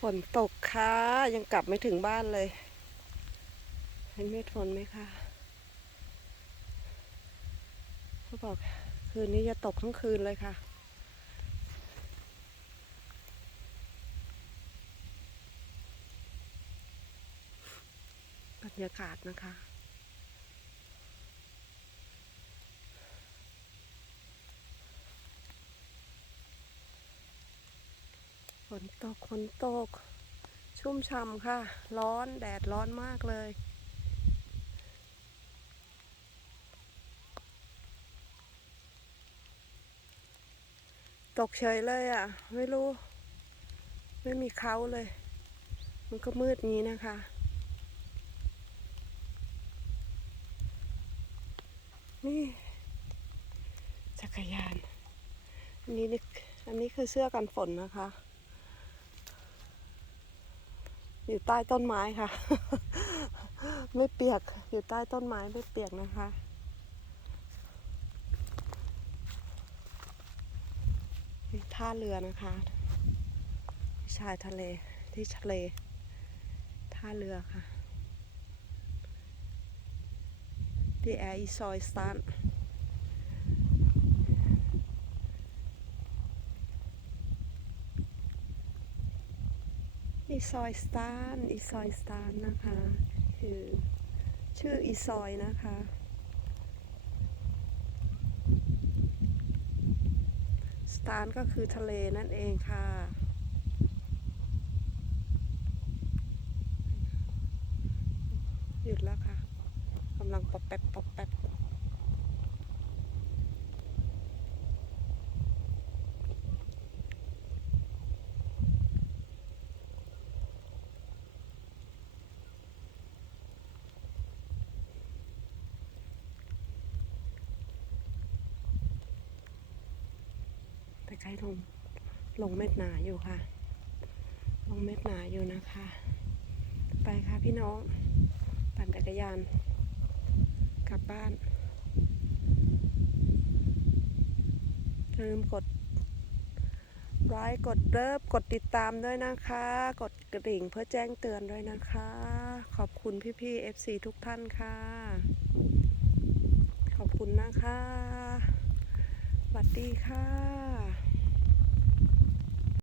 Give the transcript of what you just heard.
ฝนตกค่ะยังกลับไม่ถึงบ้านเลยเห็นเมฆฝนไหมคะเขาบอกคืนนี้จะตกทั้งคืนเลยค่ะ บรรยากาศนะคะ นตกฝนตก ชุ่มช่ำค่ะ ร้อนแดดร้อนมากเลยตกเฉยเลยอะ ไม่รู้ ไม่มีเขาเลย มันก็มืดงี้นะคะ นี่ จักรยาน อันนี้นี่อันนี้คือเสื้อกันฝนนะคะ อยู่ใต้ต้นไม้ค่ะ ไม่เปียก อยู่ใต้ต้นไม้ไม่เปียกนะคะ นี่ท่าเรือนะคะ ชายทะเลที่ทะเล ท่าเรือค่ะ Die er i Soistan. I ซอยสตานอีซอยสตานนะคะ คือชื่ออีซอยนะคะ สตานก็คือทะเลนั่นเองค่ะหยุดแล้วค่ะกำลังปอบแป๊บปอบแป๊บ ใกล้ลงลงเม็ดหนาอยู่ค่ะ ลงเม็ดหนาอยู่นะคะ ไปค่ะพี่น้องปั่นจักรยาน กลับบ้านลืมกดไลค์กดเลิฟกดติดตามด้วยนะคะ กดกระดิ่งเพื่อแจ้งเตือนด้วยนะคะ ขอบคุณพี่ๆ FC ทุกท่านค่ะ ขอบคุณนะคะสวัสดีค่ะ